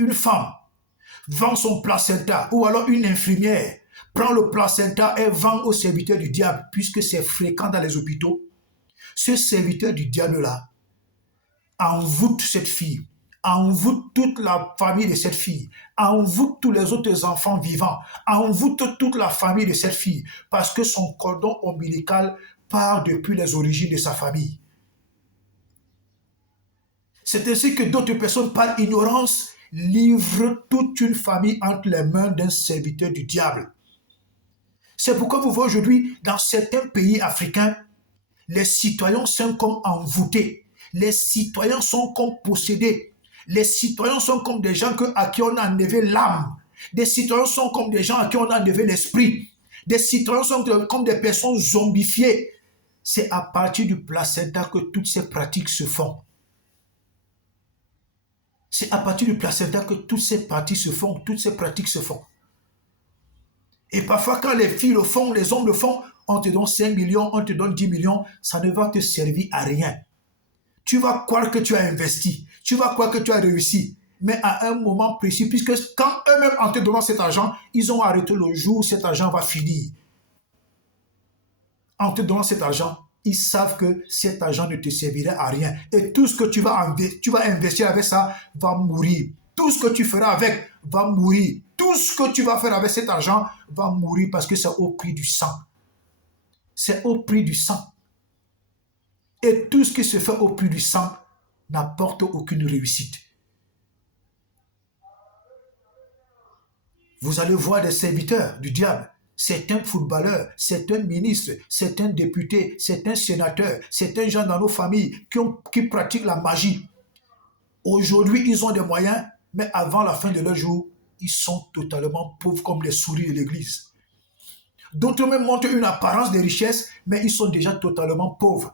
une femme vend son placenta, ou alors une infirmière prend le placenta et vend au serviteur du diable, puisque c'est fréquent dans les hôpitaux, ce serviteur du diable-là envoûte cette fille, envoûte toute la famille de cette fille, envoûte tous les autres enfants vivants, envoûte toute la famille de cette fille, parce que son cordon ombilical part depuis les origines de sa famille. C'est ainsi que d'autres personnes, par ignorance, livrent toute une famille entre les mains d'un serviteur du diable. C'est pourquoi vous voyez aujourd'hui, dans certains pays africains, les citoyens sont comme envoûtés. Les citoyens sont comme possédés. Les citoyens sont comme des gens à qui on a enlevé l'âme. Des citoyens sont comme des gens à qui on a enlevé l'esprit. Des citoyens sont comme des personnes zombifiées. C'est à partir du placenta que toutes ces pratiques se font. C'est à partir du placenta que toutes ces pratiques se font. Toutes ces pratiques se font. Et parfois, quand les filles le font, les hommes le font, on te donne 5 millions, on te donne 10 millions, ça ne va te servir à rien. Tu vas croire que tu as investi, tu vas croire que tu as réussi, mais à un moment précis, puisque quand eux-mêmes, en te donnant cet argent, ils ont arrêté le jour où cet argent va finir. En te donnant cet argent, ils savent que cet argent ne te servira à rien. Et tout ce que tu vas investir avec ça va mourir. Tout ce que tu feras avec va mourir. Tout ce que tu vas faire avec cet argent va mourir parce que c'est au prix du sang. C'est au prix du sang. Et tout ce qui se fait au prix du sang n'apporte aucune réussite. Vous allez voir des serviteurs du diable, certains footballeurs, certains ministres, certains députés, certains sénateurs, certains gens dans nos familles qui pratiquent la magie. Aujourd'hui, ils ont des moyens, mais avant la fin de leur jour, ils sont totalement pauvres comme les souris de l'église. D'autres même montrent une apparence de richesse, mais ils sont déjà totalement pauvres.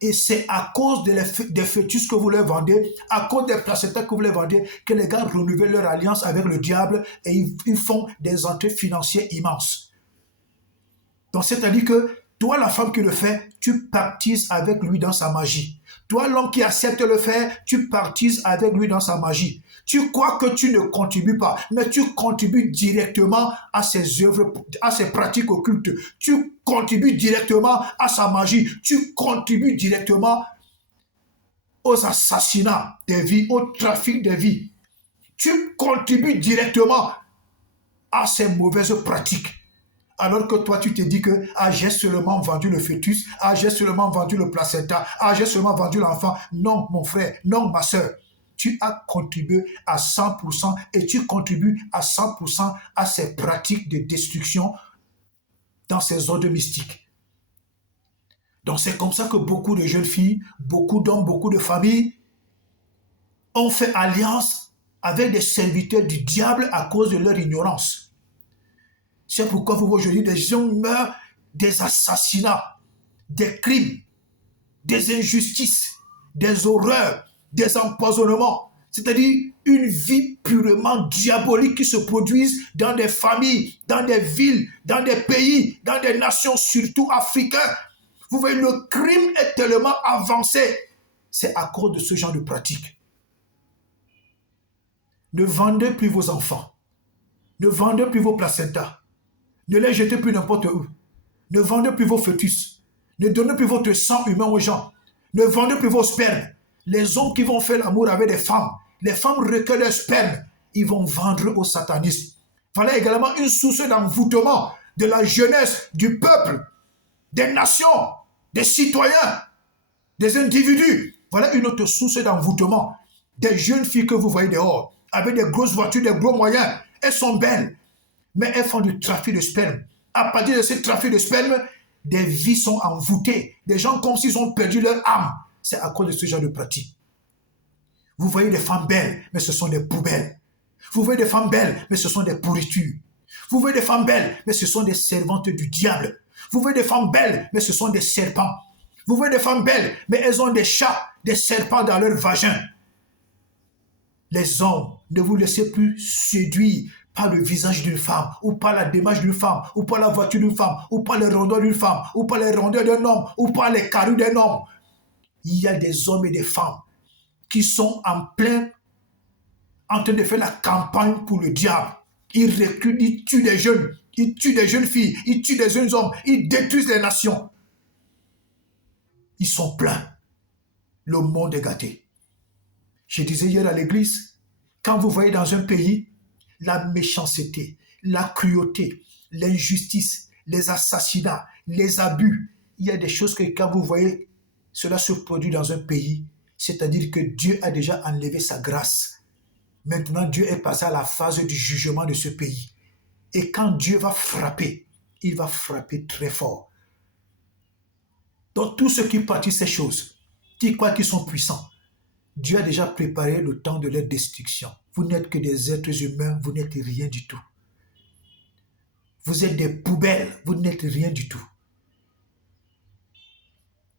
Et c'est à cause des fœtus que vous leur vendez, à cause des placentas que vous leur vendez, que les gars renouvellent leur alliance avec le diable et ils font des entrées financières immenses. Donc c'est-à-dire que toi, la femme qui le fait, tu pactises avec lui dans sa magie. Toi, l'homme qui accepte le faire, tu pactises avec lui dans sa magie. Tu crois que tu ne contribues pas, mais tu contribues directement à ses œuvres, à ses pratiques occultes. Tu contribues directement à sa magie. Tu contribues directement aux assassinats des vies, au trafic des vies. Tu contribues directement à ces mauvaises pratiques. Alors que toi, tu te dis que j'ai seulement vendu le fœtus, j'ai seulement vendu le placenta, j'ai seulement vendu l'enfant. Non, mon frère, non, ma soeur. Tu as contribué à 100% et tu contribues à 100% à ces pratiques de destruction dans ces ordres mystiques. Donc c'est comme ça que beaucoup de jeunes filles, beaucoup d'hommes, beaucoup de familles ont fait alliance avec des serviteurs du diable à cause de leur ignorance. C'est pourquoi vous voyez aujourd'hui des gens meurent des assassinats, des crimes, des injustices, des horreurs, des empoisonnements. C'est-à-dire une vie purement diabolique qui se produise dans des familles, dans des villes, dans des pays, dans des nations, surtout africaines. Vous voyez, le crime est tellement avancé. C'est à cause de ce genre de pratique. Ne vendez plus vos enfants. Ne vendez plus vos placentas. Ne les jetez plus n'importe où. Ne vendez plus vos fœtus. Ne donnez plus votre sang humain aux gens. Ne vendez plus vos spermes. Les hommes qui vont faire l'amour avec des femmes, les femmes recueillent leurs spermes, ils vont vendre au satanisme. Voilà également une source d'envoûtement de la jeunesse, du peuple, des nations, des citoyens, des individus. Voilà une autre source d'envoûtement. Des jeunes filles que vous voyez dehors, avec des grosses voitures, des gros moyens, elles sont belles. Mais elles font du trafic de sperme. À partir de ce trafic de sperme, des vies sont envoûtées. Des gens comme s'ils ont perdu leur âme. C'est à cause de ce genre de pratique. Vous voyez des femmes belles, mais ce sont des poubelles. Vous voyez des femmes belles, mais ce sont des pourritures. Vous voyez des femmes belles, mais ce sont des servantes du diable. Vous voyez des femmes belles, mais ce sont des serpents. Vous voyez des femmes belles, mais elles ont des chats, des serpents dans leur vagin. Les hommes, ne vous laissez plus séduire par le visage d'une femme, ou par la démarche d'une femme, ou par la voiture d'une femme, ou par les rondeurs d'une femme, ou par les rondeurs d'un homme, ou par les carrures d'un homme. Il y a des hommes et des femmes qui sont en plein en train de faire la campagne pour le diable. Ils recrutent, ils tuent des jeunes, ils tuent des jeunes filles, ils tuent des jeunes hommes, ils détruisent les nations. Ils sont pleins. Le monde est gâté. Je disais hier à l'église, quand vous voyez dans un pays la méchanceté, la cruauté, l'injustice, les assassinats, les abus, il y a des choses que quand vous voyez cela se produit dans un pays, c'est-à-dire que Dieu a déjà enlevé sa grâce. Maintenant, Dieu est passé à la phase du jugement de ce pays. Et quand Dieu va frapper, il va frapper très fort. Donc, tous ceux qui pratiquent ces choses, qui croient qu'ils sont puissants, Dieu a déjà préparé le temps de leur destruction. Vous n'êtes que des êtres humains, vous n'êtes rien du tout. Vous êtes des poubelles, vous n'êtes rien du tout.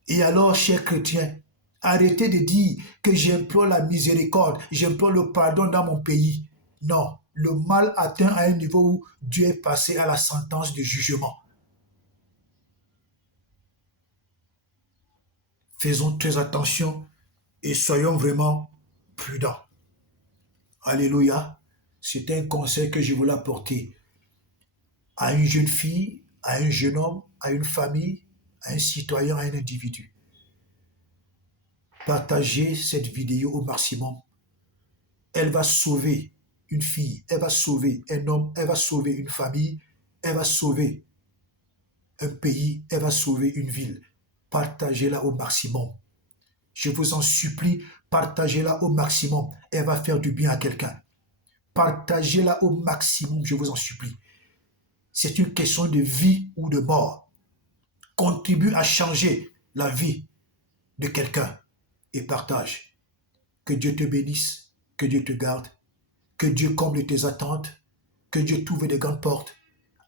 Et alors, chers chrétiens, arrêtez de dire que j'implore la miséricorde, j'implore le pardon dans mon pays. Non, le mal atteint à un niveau où Dieu est passé à la sentence de jugement. Faisons très attention et soyons vraiment prudents. Alléluia. C'est un conseil que je voulais apporter à une jeune fille, à un jeune homme, à une famille, à un citoyen, à un individu. Partagez cette vidéo au maximum. Elle va sauver une fille, elle va sauver un homme, elle va sauver une famille, elle va sauver un pays, elle va sauver une ville. Partagez-la au maximum. Je vous en supplie, partagez-la au maximum. Elle va faire du bien à quelqu'un. Partagez-la au maximum, je vous en supplie. C'est une question de vie ou de mort. Contribue à changer la vie de quelqu'un et partage. Que Dieu te bénisse, que Dieu te garde, que Dieu comble tes attentes, que Dieu t'ouvre des grandes portes.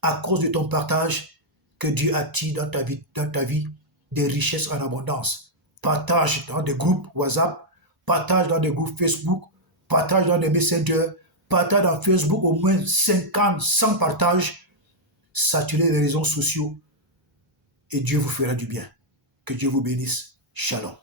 À cause de ton partage, que Dieu attire dans ta vie des richesses en abondance. Partage dans des groupes WhatsApp, partage dans des groupes Facebook, partage dans des messengers, partage dans Facebook au moins 50, 100 partages. Saturez les réseaux sociaux et Dieu vous fera du bien. Que Dieu vous bénisse. Shalom.